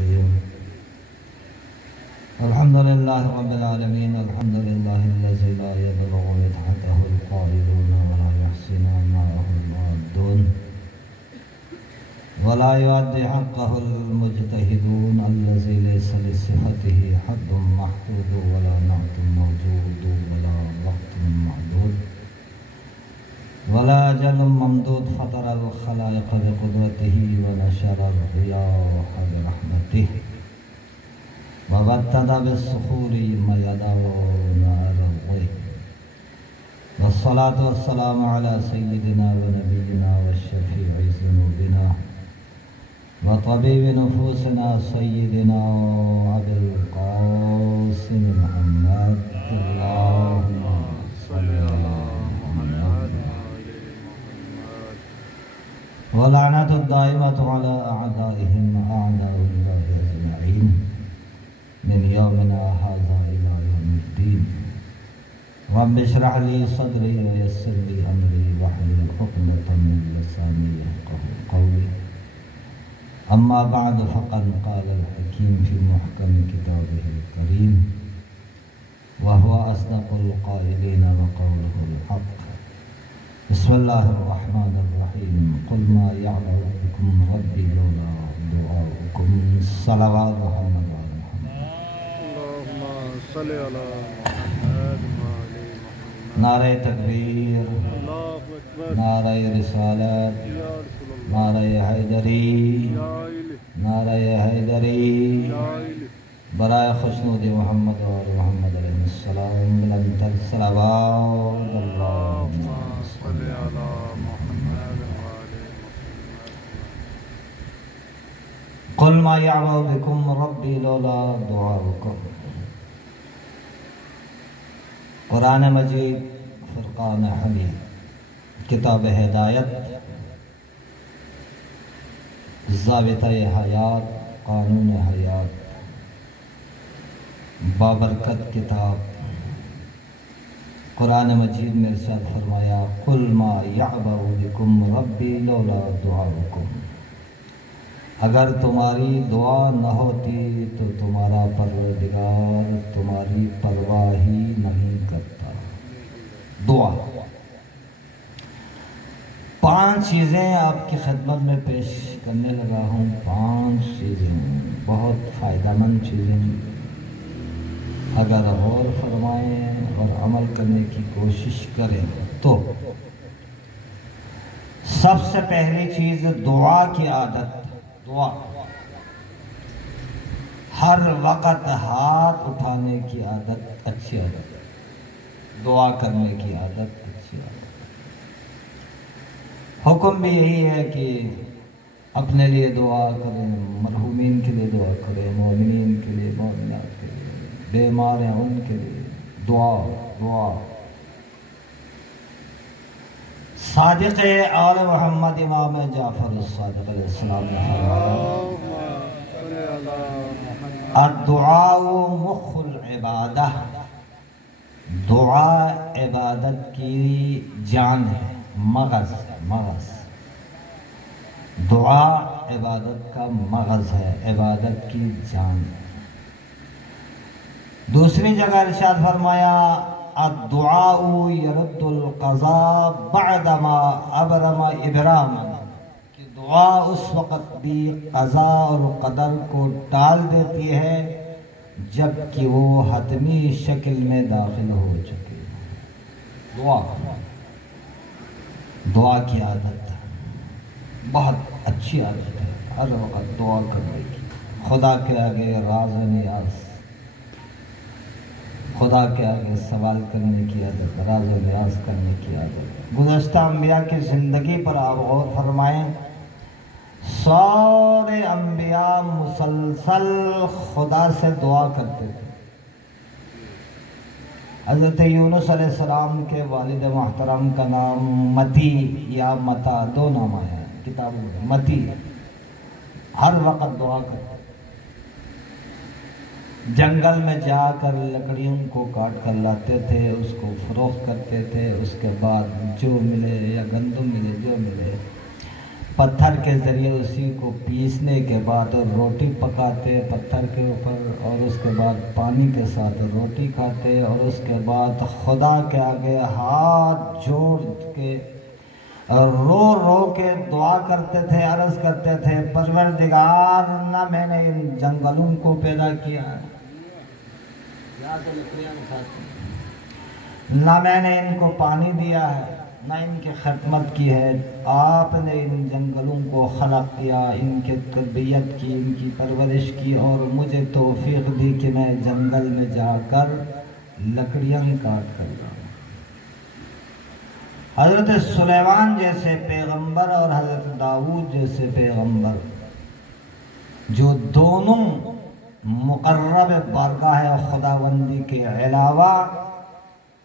الرحيم الحمد لله رب العالمين الحمد لله الذي لا يبلغ مدحته القائلون ولا يحسن معه المعدون ولا يؤدي حقه المجتهدون الذي ليس لصفته حد محدود ولا نعت موجود ولا وقت معدود ولا أجل ممدود فطر الخلائق بقدرته ونشر الرياح برحمته وبتد بالصخور ميدان على الغيب والصلاة والسلام على سيدنا ونبينا والشفيع ذنوبنا وطبيب نفوسنا سيدنا أبي القاسم محمد اللهم صل على محمد ولعنة الدائمة على أعدائهم أعداء الله أجمعين من يومنا هذا إلى يوم الدين رب اشرح لي صدري ويسر لي أمري واحلل عقدة من لساني يفقهوا قولي أما بعد فقد قال الحكيم في محكم كتابه الكريم وهو أصدق القائلين وقوله الحق بسم الله الرحمن الرحيم قل ما يعبأ بكم ربي لولا دعاؤكم صلوات محمد على محمد اللهم صل على محمد وعلى محمد نعرہ تکبیر اللہ اکبر نعرہ رسالت یا رسول اللہ نعرہ حیدری یا الہ نعرہ حیدری یا الہ برائے خوشنود محمد اور محمد علیہ السلام بلندتر صلوات اللہم صل علی محمد وعلى قل ما يعبأ بكم ربي لولا دعاؤكم قرآن مجید فرقان حمید کتاب ہدایت ضابطہ حیات قانون حیات بابرکت کتاب قرآن مجید میں ارشاد فرمایا قل ما يعبأ بكم ربي لولا دعاؤكم اگر تمہاری دعا نہ ہوتی تو تمہارا پروردگار تمہاری پرواہ ہی نہیں کرتا دعا 5 چیزیں آپ کی خدمت میں پیش کرنے لگا ہوں 5 چیزیں بہت فائدہ مند چیزیں اگر غور فرمائیں اور عمل کرنے کی کوشش کریں تو سب سے پہلی چیز دعا کی عادت دعا ہر وقت ہاتھ اٹھانے کی عادت اچھی عادت دعا کرنے کی عادت اچھی عادت حکم بھی یہی ہے کہ اپنے لیے دعا کریں مرحومین کے لیے دعا کریں مومنین کے لیے مومنات کے لیے بیمار ہیں ان کے لیے دعا دعا صادق آل محمد امام جعفر الصادق علیہ السلام نے فرمایا الدعاء مخ العبادہ دعا عبادت کی جان ہے مغز دعا عبادت کا مغز ہے عبادت کی جان ہے دوسری جگہ ارشاد فرمایا الدعاء يرد القضاء بعدما ابرم ابرام کہ دعا اس وقت بھی قضاء اور قدر کو ٹال دیتی ہے جب کہ وہ حتمی شکل میں داخل ہو چکے دعا کی عادت بہت اچھی عادت ہے ہر وقت دعا کرنے کی خدا کے آگے راز و نیاز خدا کے آگے سوال کرنے کی عادت راز و نیاز کرنے کی عادت گزشتہ انبیاء کی زندگی پر آپ غور فرمائیں سارے انبیاء مسلسل خدا سے دعا کرتے تھے حضرت یونس علیہ السلام کے والد محترم کا نام متی یا متا 2 نام آیا کتابوں میں متی ہر وقت دعا کرتے جنگل میں جا کر لکڑیوں کو کاٹ کر لاتے تھے اس کو فروخت کرتے تھے اس کے بعد جو ملے یا گندم ملے جو ملے پتھر کے ذریعے اسی کو پیسنے کے بعد روٹی پکاتے پتھر کے اوپر، اور اس کے بعد پانی کے ساتھ روٹی کھاتے، اور اس کے بعد خدا کے آگے ہاتھ جوڑ کے رو رو کے دعا کرتے تھے، عرض کرتے تھے پروردگار نہ میں نے ان جنگلوں کو پیدا کیا ہے، نہ میں نے ان کو پانی دیا ہے، نہ ان کی خدمت کی ہے، آپ نے ان جنگلوں کو خلق کیا، ان کی تربیت کی، ان کی پرورش کی، اور مجھے توفیق دی کہ میں جنگل میں جا کر لکڑیاں کاٹ کر لاؤں۔ حضرت سلیمان جیسے پیغمبر اور حضرت داؤد جیسے پیغمبر، جو دونوں مقرب بارگاہ خداوندی کے علاوہ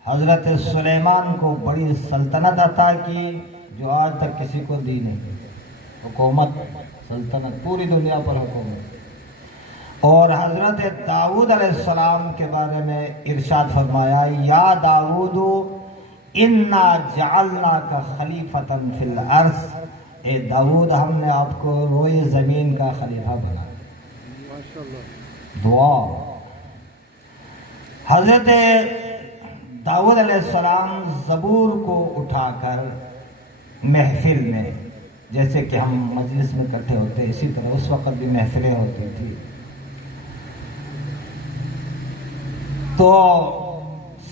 حضرت سلیمان کو بڑی سلطنت عطا کی جو آج تک کسی کو دی نہیں، حکومت، سلطنت، پوری دنیا پر حکومت۔ اور حضرت داؤد علیہ السلام کے بارے میں ارشاد فرمایا یا داؤد انا جعلناک خلیفۃ فی الارض، اے داؤد ہم نے آپ کو روئے زمین کا خلیفہ بنایا۔ دعا۔ حضرت داؤد علیہ السلام زبور کو اٹھا کر محفل میں، جیسے کہ ہم مجلس میں اکٹھے ہوتے ہیں اسی طرح اس وقت بھی محفلیں ہوتی تھی، تو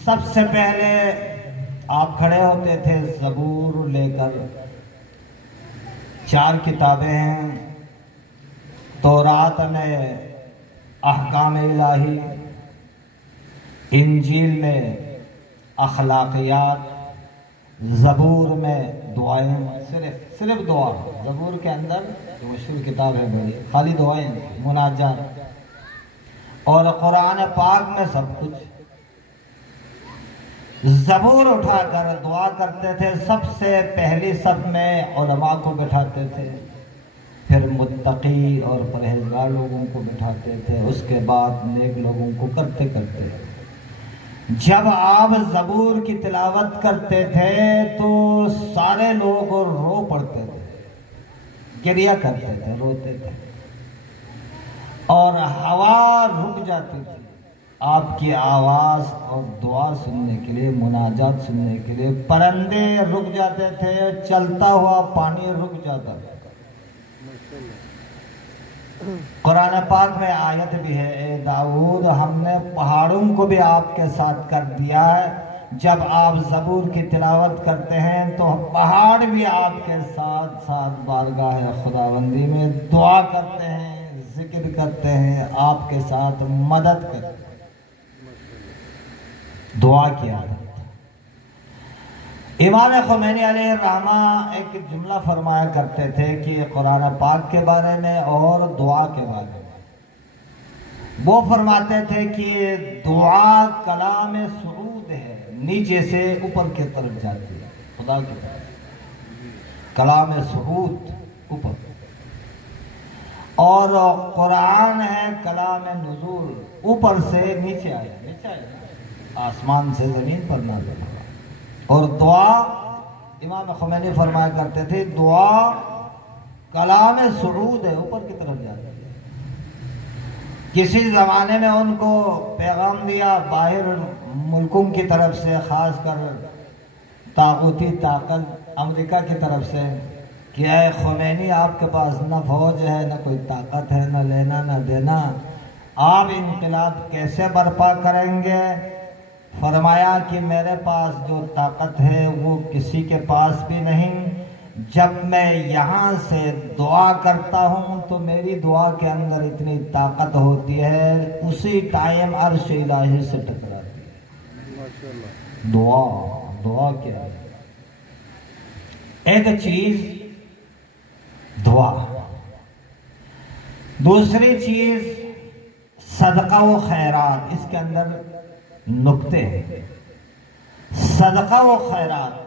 سب سے پہلے آپ کھڑے ہوتے تھے زبور لے کر۔ 4 کتابیں ہیں، تورات میں احکام الہی، انجیل میں اخلاقیات، زبور میں دعائیں، صرف دعا۔ زبور کے اندر جو مشہور کتاب ہے بڑی، خالی دعائیں، مناجات، اور قرآن پاک میں سب کچھ۔ زبور اٹھا کر دعا کرتے تھے، سب سے پہلی صف میں علماء کو بٹھاتے تھے، پھر متقی اور پرہیزگار لوگوں کو بٹھاتے تھے، اس کے بعد نیک لوگوں کو کرتے کرتے۔ جب آپ زبور کی تلاوت کرتے تھے تو سارے لوگ رو پڑتے تھے، گریہ کرتے تھے، روتے تھے، اور ہوا رک جاتی تھی آپ کی آواز اور دعا سننے کے لیے، مناجات سننے کے لیے۔ پرندے رک جاتے تھے، چلتا ہوا پانی رک جاتا تھا۔ قرآن پاک میں آیت بھی ہے، اے داؤد ہم نے پہاڑوں کو بھی آپ کے ساتھ کر دیا ہے، جب آپ زبور کی تلاوت کرتے ہیں تو پہاڑ بھی آپ کے ساتھ ساتھ بارگاہ خداوندی میں دعا کرتے ہیں، ذکر کرتے ہیں، آپ کے ساتھ مدد کرتے ہیں۔ دعا کی عادت۔ امام خمینی علیہ الرحمہ ایک جملہ فرمایا کرتے تھے کہ قرآن پاک کے بارے میں اور دعا کے بارے میں، وہ فرماتے تھے کہ دعا کلام صعود ہے، نیچے سے اوپر کی طرف جاتی ہے، خدا کی طرف، کلام صعود اوپر، اور قرآن ہے کلام نزول، اوپر سے نیچے آیا، نیچے آیا، آسمان سے زمین پر نازل ہوا۔ اور دعا، امام خمینی فرمایا کرتے تھے دعا کلام صعود ہے، اوپر کی طرف جاتی ہے۔ کسی زمانے میں ان کو پیغام دیا باہر ملکوں کی طرف سے، خاص کر طاغوتی طاقت امریکہ کی طرف سے، کہ اے خمینی آپ کے پاس نہ فوج ہے، نہ کوئی طاقت ہے، نہ لینا نہ دینا، آپ انقلاب کیسے برپا کریں گے؟ فرمایا کہ میرے پاس جو طاقت ہے وہ کسی کے پاس بھی نہیں، جب میں یہاں سے دعا کرتا ہوں تو میری دعا کے اندر اتنی طاقت ہوتی ہے، اسی ٹائم عرش الہی سے ٹکراتی ہے۔ دعا کیا ہے؟ ایک چیز دعا، دوسری چیز صدقہ و خیرات۔ اس کے اندر نکتے ہیں۔ صدقہ و خیرات،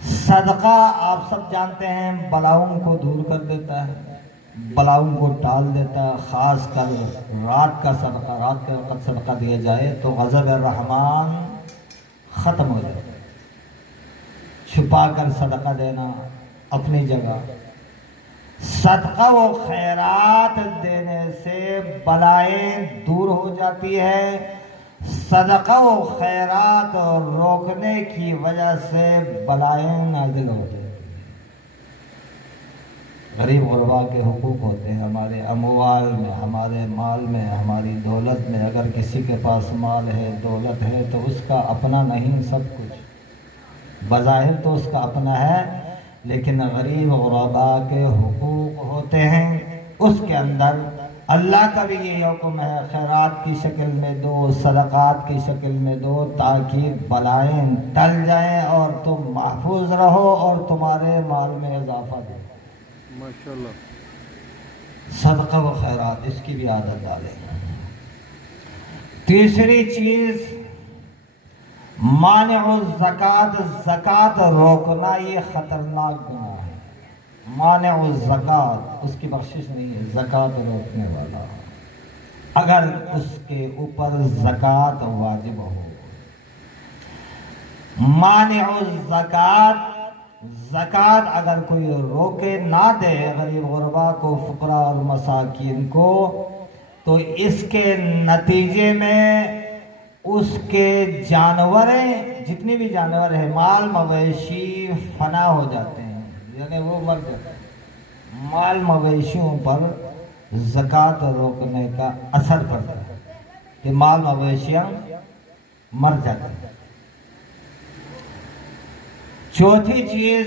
صدقہ آپ سب جانتے ہیں بلاؤں کو دور کر دیتا ہے، بلاؤں کو ٹال دیتا ہے، خاص کر رات کا صدقہ، رات کے وقت صدقہ دیا جائے تو غضب الرحمن ختم ہو جائے۔ چھپا کر صدقہ دینا، اپنی جگہ، صدقہ و خیرات دینے سے بلائیں دور ہو جاتی ہے، صدقہ و خیرات روکنے کی وجہ سے بلائیں نازل ہوتی ہیں۔ غریب غربا کے حقوق ہوتے ہیں ہمارے اموال میں، ہمارے مال میں، ہماری دولت میں۔ اگر کسی کے پاس مال ہے، دولت ہے، تو اس کا اپنا نہیں سب کچھ، بظاہر تو اس کا اپنا ہے، لیکن غریب غربا کے حقوق ہوتے ہیں۔ اس کے اندر اللہ کا بھی یہ حکم ہے، خیرات کی شکل میں دو، صدقات کی شکل میں دو، تاکہ بلائیں ٹل جائیں اور تم محفوظ رہو اور تمہارے مال میں اضافہ دو۔ ماشاءاللہ۔ صدقہ و خیرات، اس کی بھی عادت ڈالیں۔ تیسری چیز مانع الزکوٰۃ، زکوٰۃ روکنا یہ خطرناک گناہ ہے۔ مانع الزکوٰۃ، اس کی بخشش نہیں ہے، زکوٰۃ روکنے والا اگر اس کے اوپر زکوٰۃ واجب ہو۔ مانع الزکوٰۃ، زکوٰۃ اگر کوئی روکے نہ دے غریب غربا کو، فقراء اور مساکین کو، تو اس کے نتیجے میں اس کے جانوریں، جتنی بھی جانور ہیں، مال مویشی فنا ہو جاتے ہیں، یعنی وہ مر جاتے ہیں۔ مال مویشیوں پر زکوٰۃ روکنے کا اثر پڑتا ہے کہ مال مویشیاں مر جاتے ہیں۔ چوتھی چیز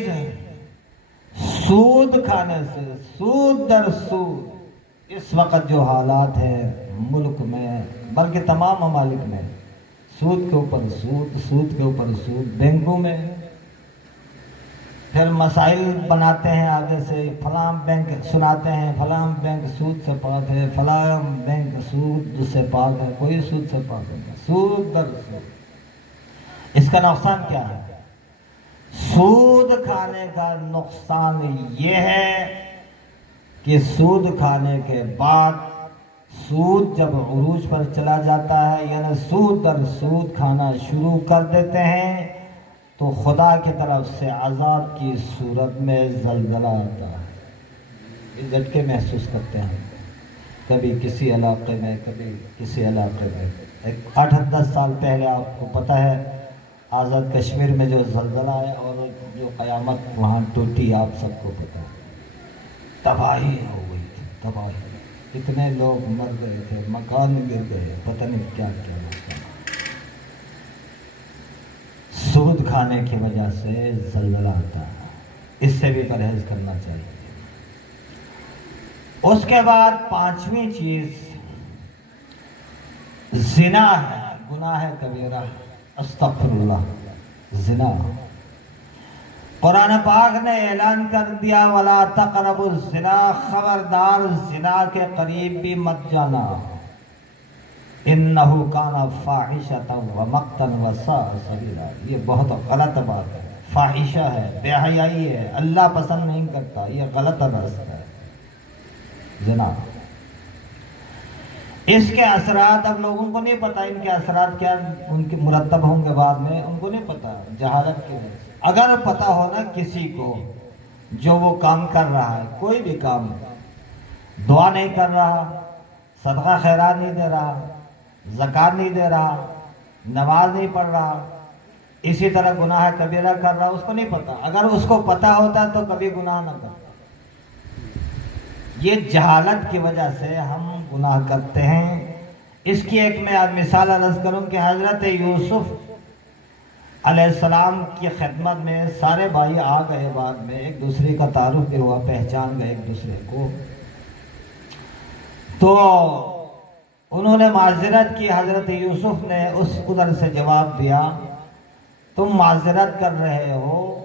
سود کھانے سے، سود در سود۔ اس وقت جو حالات ہیں ملک میں، بلکہ تمام ممالک میں، سود کے اوپر سود، سود کے اوپر سود، بینکوں میں پھر مسائل بناتے ہیں آگے سے، فلاں بینک سناتے ہیں، فلاں بینک سود سے پاک ہے، فلاں بینک سود سے پاک ہے، کوئی سود سے پاک نہیں، سود در سود۔ اس کا نقصان کیا ہے؟ سود کھانے کا نقصان یہ ہے کہ سود کھانے کے بعد، سود جب عروج پر چلا جاتا ہے، یعنی سود در سود کھانا شروع کر دیتے ہیں، تو خدا کی طرف سے عذاب کی صورت میں زلزلہ آتا ہے۔ یہ جھٹکے محسوس کرتے ہیں کبھی کسی علاقے میں، کبھی کسی علاقے میں۔ 8-10 سال پہلے آپ کو پتہ ہے آزاد کشمیر میں جو زلزلہ ہے اور جو قیامت وہاں ٹوٹی، آپ سب کو پتہ ہے، تباہی ہو گئی تھی، تباہی، اتنے لوگ مر گئے تھے، مکان گر گئے، پتہ نہیں کیا کیا ہوتا۔ سود کھانے کی وجہ سے زلزلہ آتا ہے، اس سے بھی پرہیز کرنا چاہیے۔ اس کے بعد پانچویں چیز زنا ہے، گناہ کبیرہ، استغفر اللہ، زنا۔ قرآن پاک نے اعلان کر دیا وَلَا تَقْرَبُوا الزِّنَا، خبردار زنا کے قریب بھی مت جانا، إِنَّهُ كَانَ فَاحِشَةً وَمَقْتًا وَسَاءَ سَبِيلًا۔ یہ بہت غلط بات ہے، فاحشہ ہے، بے حیائی ہے، اللہ پسند نہیں کرتا، یہ غلط راستہ ہے زنا۔ اس کے اثرات اب لوگوں کو نہیں پتا، ان کے اثرات کیا ان کے مرتب ہوں گے بعد میں، ان کو نہیں پتا، جہالت کی وجہ سے۔ اگر پتا ہونا کسی کو جو وہ کام کر رہا ہے، کوئی بھی کام، دعا نہیں کر رہا، صدقہ خیرات نہیں دے رہا، زکوٰۃ نہیں دے رہا، نماز نہیں پڑھ رہا، اسی طرح گناہ کبیرہ کر رہا، اس کو نہیں پتا۔ اگر اس کو پتا ہوتا تو کبھی گناہ نہ کرتا۔ یہ جہالت کی وجہ سے ہم گناہ کرتے ہیں۔ اس کی ایک میں مثال عرض کروں کہ حضرت یوسف علیہ السلام کی خدمت میں سارے بھائی آ گئے، بعد میں ایک دوسرے کا تعارف بھی ہوا، پہچان گئے ایک دوسرے کو، تو انہوں نے معذرت کی۔ حضرت یوسف نے اس ادھر سے جواب دیا، تم معذرت کر رہے ہو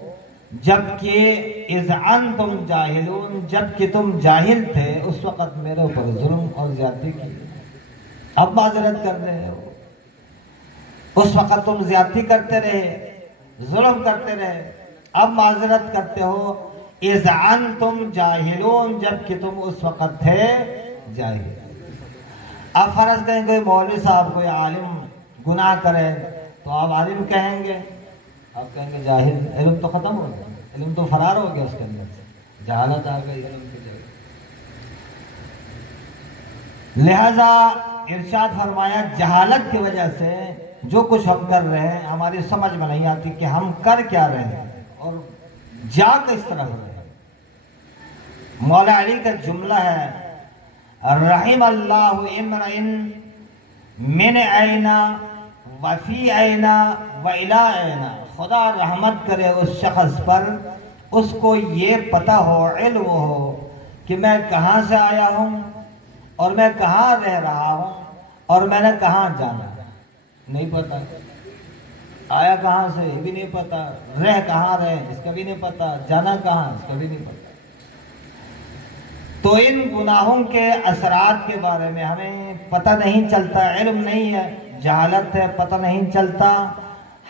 جبکہ اذ انتم جاہلون، جبکہ تم جاہل تھے اس وقت میرے اوپر ظلم اور زیادتی کی، اب معذرت کر رہے ہو، اس وقت تم زیادتی کرتے رہے، ظلم کرتے رہے، اب معذرت کرتے ہو۔ اذ انتم جاہلون، جبکہ تم اس وقت تھے جاہل۔ اب فرض کریں کوئی مولوی صاحب، کوئی عالم گناہ کرے تو آپ عالم کہیں گے، آپ کہیں گے جاہل، علم تو ختم ہو گیا۔ علم تو فرار ہو گیا اس کے اندر سے، جہالت آ گئی علم کی جگہ۔ لہذا ارشاد فرمایا جہالت کی وجہ سے جو کچھ ہم کر رہے ہیں ہماری سمجھ میں نہیں آتی کہ ہم کر کیا رہے ہیں اور جا کس طرف رہے ہیں۔ مولا علی کا جملہ ہے رحم اللہ امرئن من اینا وفی اینا وإلی اینا، خدا رحمت کرے اس شخص پر اس کو یہ پتہ ہو، علم ہو کہ میں کہاں سے آیا ہوں اور میں کہاں رہ رہا ہوں اور میں نے کہاں جانا ہے۔ نہیں پتا، آیا کہاں سے یہ بھی نہیں پتا، رہ کہاں رہے اس کا بھی نہیں پتا، جانا کہاں اس کا بھی نہیں پتا۔ تو ان گناہوں کے اثرات کے بارے میں ہمیں پتہ نہیں چلتا، علم نہیں ہے، جہالت ہے، پتہ نہیں چلتا۔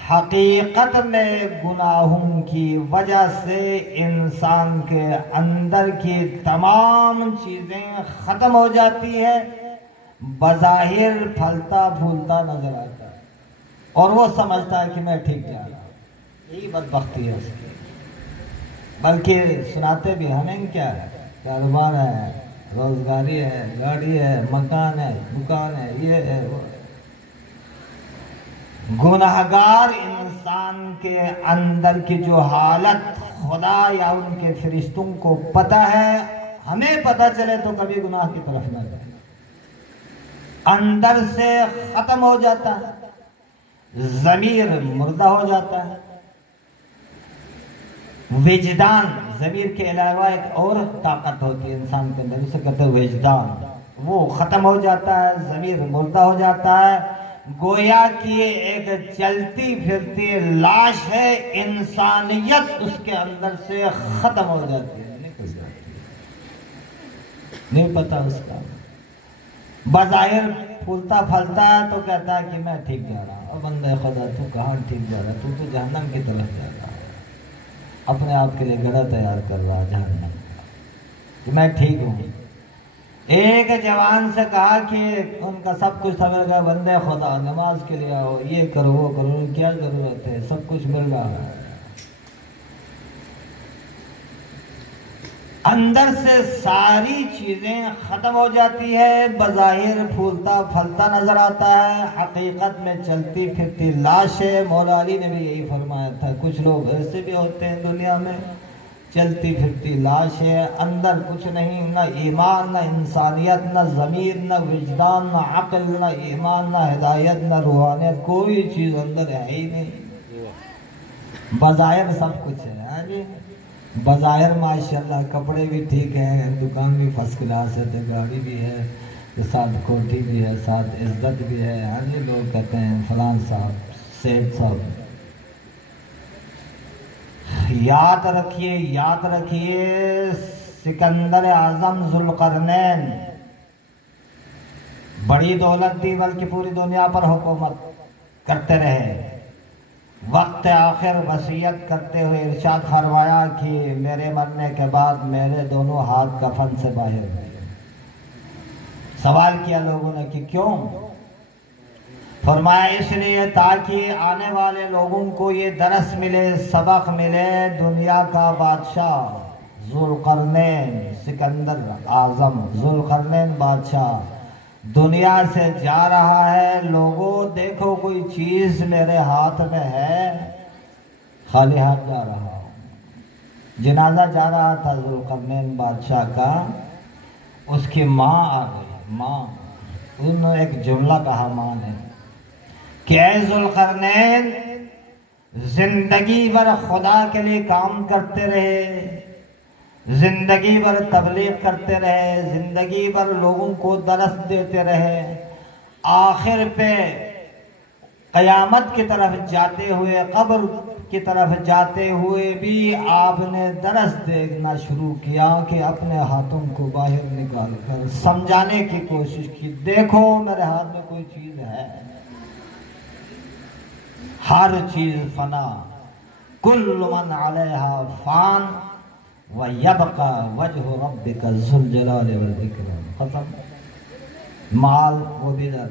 حقیقت میں گناہوں کی وجہ سے انسان کے اندر کی تمام چیزیں ختم ہو جاتی ہے، بظاہر پھلتا پھولتا نظر آتا ہے اور وہ سمجھتا ہے کہ میں ٹھیک جا رہا ہوں۔ یہی بدبختی ہے اس کی۔ بلکہ سناتے بھی ہمیں کیا ہے، کاروبار ہے، روزگاری ہے، گاڑی ہے، مکان ہے، دکان ہے، یہ ہے وہ۔ گناہگار انسان کے اندر کی جو حالت خدا یا ان کے فرشتوں کو پتہ ہے، ہمیں پتہ چلے تو کبھی گناہ کی طرف نہ جائے، اندر سے ختم ہو جاتا ہے، ضمیر مردہ ہو جاتا ہے۔ وجدان، ضمیر کے علاوہ ایک اور طاقت ہوتی ہے انسان کے اندر، اسے کہتے ہیں وجدان، وہ ختم ہو جاتا ہے، ضمیر مردہ ہو جاتا ہے، گویا کہ ایک چلتی پھرتی لاش ہے، انسانیت اس کے اندر سے ختم ہو جاتی ہے، نکل جاتی ہے، نہیں پتا اس کا۔ بظاہر پھولتا پھلتا ہے تو کہتا ہے کہ میں ٹھیک جا رہا ہوں۔ اور بندہ خدا تو کہاں ٹھیک جا رہا ہے، تو جہنم کی طرف جا رہا ہے، اپنے آپ کے لیے گڑھا تیار کر رہا ہے جہنم کہ میں ٹھیک ہوں۔ ایک جوان سے کہا کہ ان کا سب کچھ سمجھ گیا، بندے خدا نماز کے لیے آؤ، یہ کرو وہ کرو، کیا ضرورت ہے، سب کچھ مل رہا ہے۔ اندر سے ساری چیزیں ختم ہو جاتی ہے، بظاہر پھولتا پھلتا نظر آتا ہے، حقیقت میں چلتی پھرتی لاش ہے۔ مولا علی نے بھی یہی فرمایا تھا، کچھ لوگ ایسے بھی ہوتے ہیں دنیا میں، چلتی پھرتی لاش ہے، اندر کچھ نہیں، نہ ایمان، نہ انسانیت، نہ ضمیر، نہ وجدان، نہ عقل، نہ ایمان، نہ ہدایت، نہ روحانیت، کوئی چیز اندر ہے ہی نہیں۔ بظاہر سب کچھ ہے، ہاں جی، بظاہر ماشاءاللہ کپڑے بھی ٹھیک ہیں، دکان بھی فرسٹ کلاس ہے، تو گاڑی بھی ہے، ساتھ کوٹھی بھی ہے، ساتھ عزت بھی ہے، ہاں جی، لوگ کہتے ہیں فلان صاحب، سیٹھ صاحب۔ یاد رکھیے سکندر اعظم ذوالقرنین بڑی دولت دی، بلکہ پوری دنیا پر حکومت کرتے رہے۔ وقت آخر وصیت کرتے ہوئے ارشاد فرمایا کہ میرے مرنے کے بعد میرے دونوں ہاتھ کفن سے باہر ہوئے۔ سوال کیا لوگوں نے کہ کیوں؟ فرمایا اس لیے تاکہ آنے والے لوگوں کو یہ درس ملے، سبق ملے، دنیا کا بادشاہ ذوالقرنین، سکندر اعظم ذوالقرنین بادشاہ دنیا سے جا رہا ہے، لوگوں دیکھو کوئی چیز میرے ہاتھ میں ہے، خالی ہاتھ جا رہا ہوں۔ جنازہ جا رہا تھا ذوالقرنین بادشاہ کا، اس کی ماں آ گئی، ماں، انہوں نے ایک جملہ کہا ماں نے کہ اے ذوالقرنین، زندگی بھر خدا کے لیے کام کرتے رہے، زندگی بھر تبلیغ کرتے رہے، زندگی بھر لوگوں کو درس دیتے رہے، آخر پہ قیامت کی طرف جاتے ہوئے، قبر کی طرف جاتے ہوئے بھی آپ نے درس دینا شروع کیا کہ اپنے ہاتھوں کو باہر نکال کر سمجھانے کی کوشش کی، دیکھو میرے ہاتھ میں کوئی چیز ہے، ہر چیز فنا، کل من علیہا فان وَيَبْقَى وَجْهُ رَبِّكَ ذُو الْجَلَالِ وَالْإِكْرَامِ۔ ختم۔ مال وہ بھی در،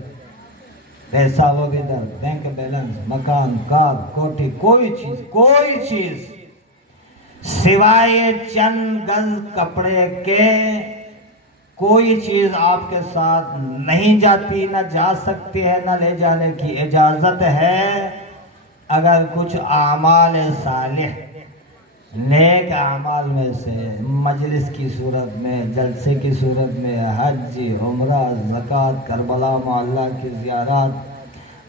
پیسہ وہ بھی در، بینک بیلنس، مکان، کار، کوٹھی، کوئی چیز سوائے چند گز کپڑے کے کوئی چیز آپ کے ساتھ نہیں جاتی، نہ جا سکتی ہے، نہ لے جانے کی اجازت ہے۔ اگر کچھ اعمال صالح نیک اعمال میں سے مجلس کی صورت میں، جلسے کی صورت میں، حج، عمرہ، زکوٰۃ، کربلا معلیٰ کی زیارات،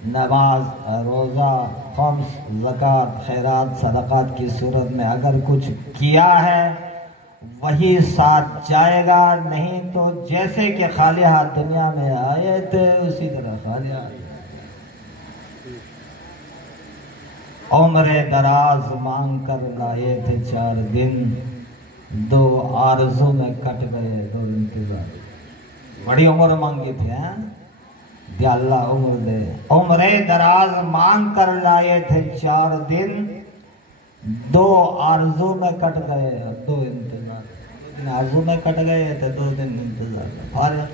نماز، روزہ، خمس، زکوٰۃ، خیرات، صدقات کی صورت میں اگر کچھ کیا ہے وہی ساتھ جائے گا، نہیں تو جیسے کہ خالی ہاتھ دنیا میں آئے تھے اسی طرح خالی ہاتھ۔ عمر دراز مانگ کر لائے تھے 4 دن، 2 آرزو میں کٹ گئے 2 انتظار۔ بڑی عمر مانگی تھی دے اللہ عمر دے۔ عمر دراز مانگ کر لائے تھے 4 دن، 2 آرزو میں کٹ گئے 2 انتظار۔ 2 دن آرزو میں کٹ گئے تھے، 2 دن انتظار فارغ۔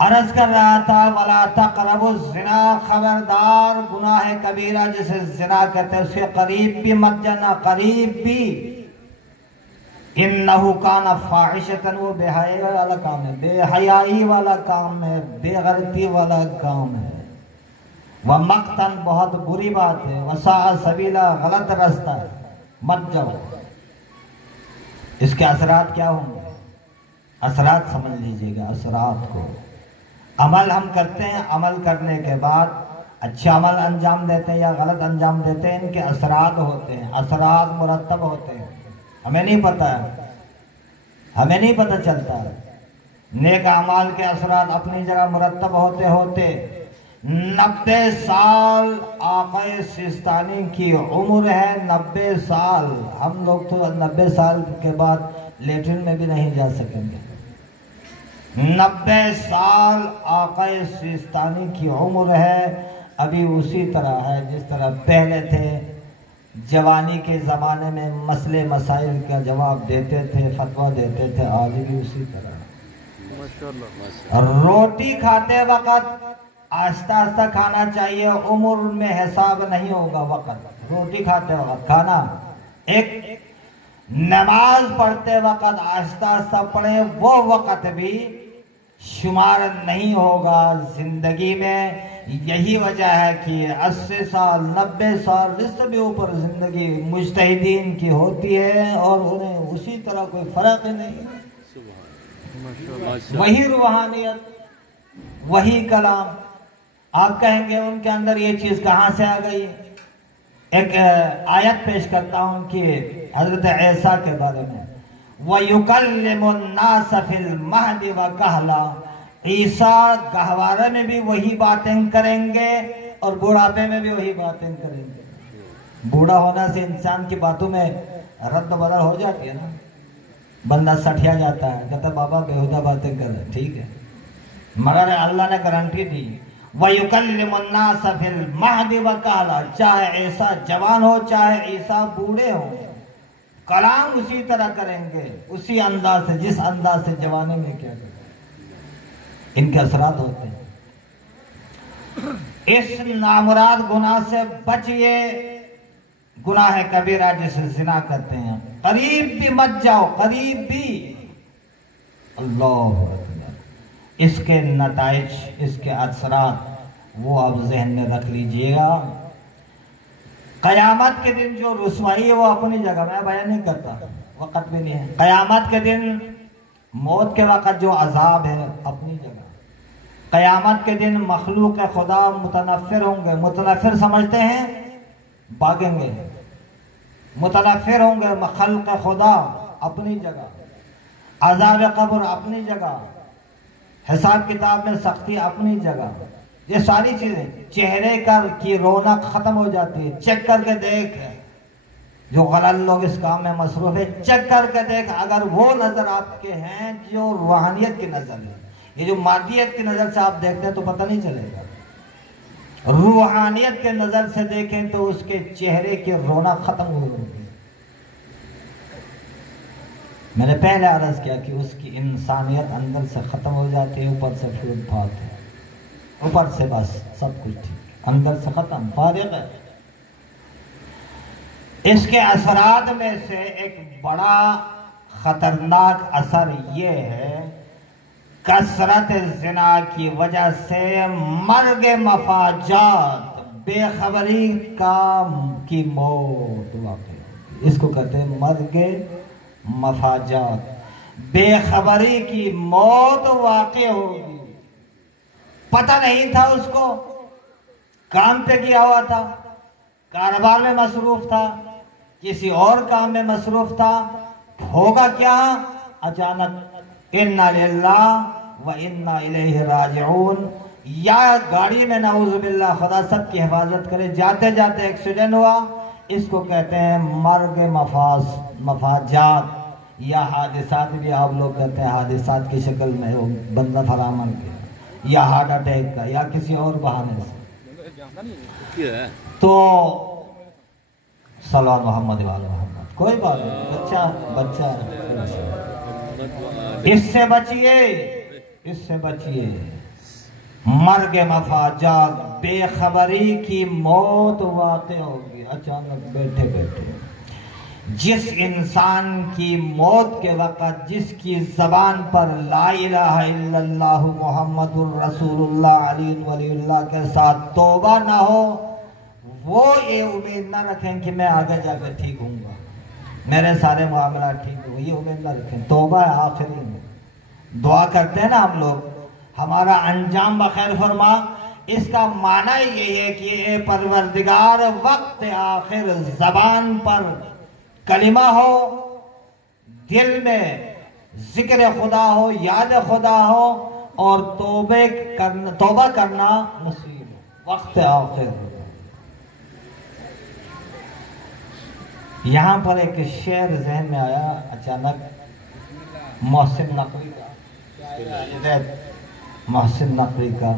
عرض کر رہا تھا وَلَا تَقْرَبُوا الزِّنَا، خبردار گناہ کبیرہ جسے زنا کہتے ہیں اس کے قریب بھی مت جانا، قریب بھی۔ إِنَّهُ كَانَ فَاحِشَةً، وہ بے حیائی والا کام ہے، بے حیائی والا کام ہے، بے غیرتی والا کام ہے۔ وَمَقْتًا، بہت بری بات ہے، وَسَاءَ سَبِيلًا، غلط رستہ ہے، مت جاؤ۔ اس کے اثرات کیا ہوں گے؟ اثرات سمجھ لیجئے گا اثرات کو۔ عمل ہم کرتے ہیں، عمل کرنے کے بعد اچھا عمل انجام دیتے ہیں یا غلط انجام دیتے ہیں، ان کے اثرات ہوتے ہیں، اثرات مرتب ہوتے ہیں، ہمیں نہیں پتہ ہے، ہمیں نہیں پتہ چلتا ہے۔ نیک اعمال کے اثرات اپنی جگہ مرتب ہوتے ہوتے 90 سال آقا سیستانی کی عمر ہے، 90 سال۔ ہم لوگ تو 90 سال کے بعد لیٹرن میں بھی نہیں جا سکیں گے۔ 90 سال آقا سیستانی کی عمر ہے، ابھی اسی طرح ہے جس طرح پہلے تھے۔ جوانی کے زمانے میں مسئلے مسائل کا جواب دیتے تھے، فتویٰ دیتے تھے، آج بھی اسی طرح۔ روٹی کھاتے وقت آہستہ آہستہ کھانا چاہیے، عمر میں حساب نہیں ہوگا وقت۔ روٹی کھاتے وقت کھانا، ایک نماز پڑھتے وقت آہستہ آہستہ پڑھیں، وہ وقت بھی شمار نہیں ہوگا زندگی میں۔ یہی وجہ ہے کہ 80 سال 90 سال اس سے بھی اوپر زندگی مجتہدین کی ہوتی ہے اور انہیں اسی طرح کوئی فرق نہیں ہے۔ وہی روحانیت، وہی کلام۔ آپ کہیں گے ان کے اندر یہ چیز کہاں سے آ گئی؟ ایک آیت پیش کرتا ہوں کہ حضرت عیسیٰ کے بارے میں، وَيُكَلِّمُ النَّاسَ فِي الْمَهْدِ وَكَهْلًا، عیسیٰ گہوارے میں بھی وہی باتیں کریں گے اور بوڑھاپے میں بھی وہی باتیں کریں گے۔ بوڑھا ہونا سے انسان کی باتوں میں رد و بدل ہو جاتی ہے نا، بندہ سٹھیا جاتا ہے، کہتا بابا بےہودہ باتیں کر رہے، ٹھیک ہے، مگر اللہ نے گارنٹی دی وَيُكَلِّمُ النَّاسَ فِي الْمَهْدِ وَكَهْلًا، چاہے عیسیٰ جوان ہو چاہے عیسیٰ بوڑھے ہوں، کلام اسی طرح کریں گے، اسی انداز سے جس انداز سے جوانے میں کیا کریں۔ ان کے اثرات ہوتے ہیں۔ اس نامراد گناہ سے بچئے، گناہ کبیرہ جسے زنا کرتے ہیں، قریب بھی مت جاؤ، قریب بھی۔ اللہ اکبر۔ اس کے نتائج، اس کے اثرات وہ آپ ذہن میں رکھ لیجئے گا۔ قیامت کے دن جو رسوائی ہے وہ اپنی جگہ، میں بیان نہیں کرتا، وقت بھی نہیں ہے۔ قیامت کے دن موت کے وقت جو عذاب ہے اپنی جگہ۔ قیامت کے دن مخلوق خدا متنفر ہوں گے، متنفر سمجھتے ہیں بھاگیں گے، متنفر ہوں گے، خلق خدا اپنی جگہ، عذاب قبر اپنی جگہ، حساب کتاب میں سختی اپنی جگہ، یہ ساری چیزیں۔ چہرے کی رونق ختم ہو جاتی ہے، چیک کر کے دیکھ، جو غلط لوگ اس کام میں مصروف ہے، چیک کر کے دیکھ، اگر وہ نظر آپ کے ہیں جو روحانیت کی نظر ہے، یہ جو مادیت کی نظر سے آپ دیکھتے ہیں تو پتہ نہیں چلے گا، روحانیت کے نظر سے دیکھیں تو اس کے چہرے کی رونق ختم ہو گئی۔ میں نے پہلے عرض کیا کہ اس کی انسانیت اندر سے ختم ہو جاتی ہے، اوپر سے پھوٹ پھاٹ ہے، اوپر سے بس سب کچھ ٹھیک، اندر سے ختم، فارغ ہے۔ اس کے اثرات میں سے ایک بڑا خطرناک اثر یہ ہے، کثرت زنا کی وجہ سے مرگ مفاجات، بے خبری کی موت واقع ہوگی۔ اس کو کہتے ہیں مرگ مفاجات، بے خبری کی موت واقع ہوگی۔ پتہ نہیں تھا اس کو، کام پہ کیا ہوا تھا، کاروبار میں مصروف تھا، کسی اور کام میں مصروف تھا، ہوگا کیا؟ اچانک انا للہ و انا الیہ راجعون، یا گاڑی میں نعوذ باللہ، خدا سب کی حفاظت کرے، جاتے جاتے ایکسیڈنٹ ہوا۔ اس کو کہتے ہیں مرگ مفاجات، یا حادثات بھی آپ لوگ کہتے ہیں، حادثات کی شکل میں بندہ فرامن کے، یا ہارٹ اٹیک کا، یا کسی اور بہانے سے۔ تو صلی اللہ محمد وعلی محمد، کوئی بات نہیں، بچہ اس سے بچیے، اس سے بچیے۔ مرگ مفاجات، بے خبری کی موت واقع ہوگی اچانک بیٹھے بیٹھے۔ جس انسان کی موت کے وقت جس کی زبان پر لا الہ الا اللہ محمد الرسول اللہ علی ولی اللہ کے ساتھ توبہ نہ ہو، وہ یہ امید نہ رکھیں کہ میں آگے جا کے ٹھیک ہوں گا، میرے سارے معاملات ٹھیک ہوں، یہ امید نہ رکھیں۔ توبہ آخری میں دعا کرتے ہیں نا ہم لوگ، ہمارا انجام بخیر فرما، اس کا معنی یہ ہے کہ اے پروردگار، وقت آخر زبان پر کلمہ ہو، دل میں ذکر خدا ہو، یاد خدا ہو، اور توبہ کرنا نصیب ہو، وقت آخر۔ یہاں پر ایک شعر ذہن میں آیا اچانک، محسن نقوی کا، محسن نقوی کا،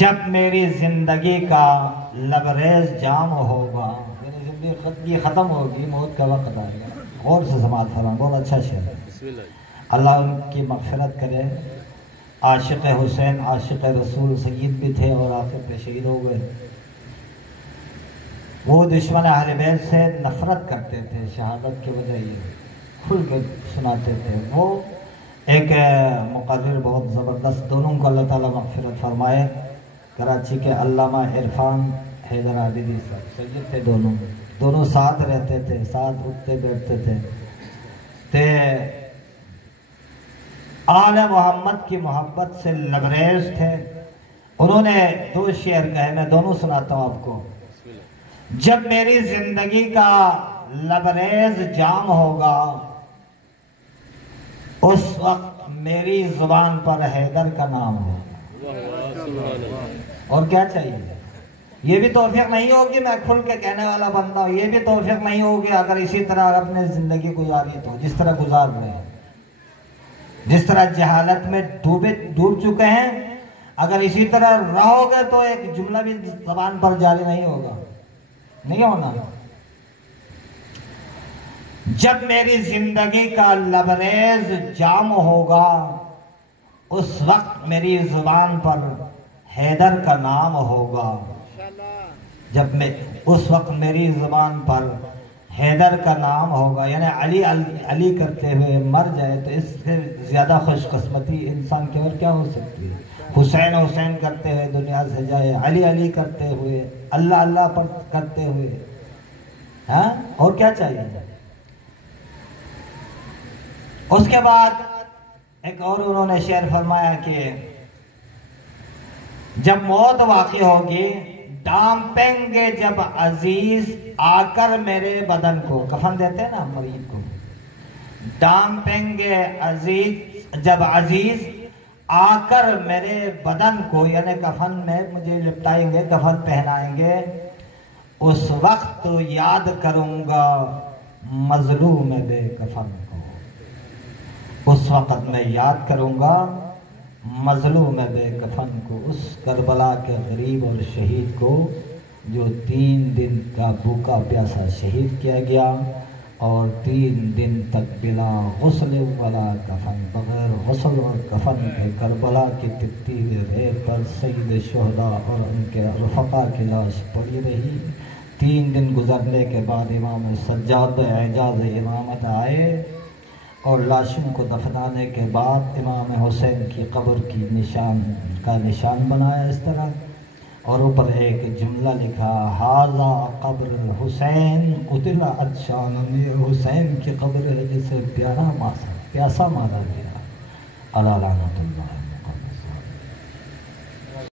جب میری زندگی کا لبریز جام ہوگا، یعنی زندگی ختم ہوگی، موت کا وقت آئے گا۔ غور سے سماعت فرمائیں، بہت اچھا شعر ہے، اللہ ان کی مغفرت کرے۔ عاشق حسین، عاشق رسول، سید بھی تھے اور آخر پہ شہید ہو گئے۔ وہ دشمن اہل بیت سے نفرت کرتے تھے، شہادت کی وجہ یہ کھل کے سناتے تھے۔ وہ ایک مقرر بہت زبردست، دونوں کو اللہ تعالیٰ مغفرت فرمائے، کراچی کے علامہ عرفان حیدر عابدی صاحب، سید تھے دونوں ساتھ رہتے تھے، ساتھ اٹھتے بیٹھتے تھے، آل محمد کی محبت سے لبریز تھے۔ انہوں نے دو شعر کہے، میں دونوں سناتا ہوں آپ کو۔ جب میری زندگی کا لبریز جام ہوگا، اس وقت میری زبان پر حیدر کا نام ہوگا۔ اور کیا چاہیے؟ یہ بھی توفیق نہیں ہوگی میں کھل کے کہنے والا بندہ ہوں، یہ بھی توفیق نہیں ہوگی اگر اسی طرح اپنے زندگی گزاری تو جس طرح گزار رہے ہیں، جس طرح جہالت میں ڈوب چکے ہیں، اگر اسی طرح رہو گے تو ایک جملہ بھی زبان پر جاری نہیں ہوگا، نہیں ہونا۔ جب میری زندگی کا لبریز جام ہوگا، اس وقت میری زبان پر حیدر کا نام ہوگا۔ جب میں اس وقت میری زبان پر حیدر کا نام ہوگا، یعنی علی علی کرتے ہوئے مر جائے تو اس سے زیادہ خوش قسمتی انسان کی اور کیا ہو سکتی ہے؟ حسین حسین کرتے ہوئے دنیا سے جائے، علی علی کرتے ہوئے، اللہ اللہ پر کرتے ہوئے، ہاں اور کیا چاہیے؟ اس کے بعد ایک اور انہوں نے شعر فرمایا کہ جب موت واقع ہوگی، ڈانپیں گے جب عزیز آ کر میرے بدن کو، کفن دیتے ہیں نا مریض کو، ڈانپیں گے عزیز جب عزیز آ کر میرے بدن کو، یعنی کفن میں مجھے لپٹائیں گے، کفن پہنائیں گے، اس وقت تو یاد کروں گا مظلوم بے کفن کو، اس وقت میں یاد کروں گا مظلوم بے کفن کو، اس کربلا کے غریب اور شہید کو جو 3 دن کا بھوکا پیاسا شہید کیا گیا، اور 3 دن تک بلا غسل ولا کفن، بغیر غسل اور کفن کے کربلا کی تپتی ہوئے ریت پر سید شہداء اور ان کے رفقا کی لاش پڑی رہی، 3 دن گزرنے کے بعد امام سجاد اعجاز امامت آئے اور لاشوں کو دفنانے کے بعد امام حسین کی قبر کی نشان بنایا اس طرح، اور اوپر ایک جملہ لکھا ھذا قبر الحسین قتل عطشان، یہ حسین کی قبر ہے جسے پیاسا مارا گیا، علی لعنت اللہ۔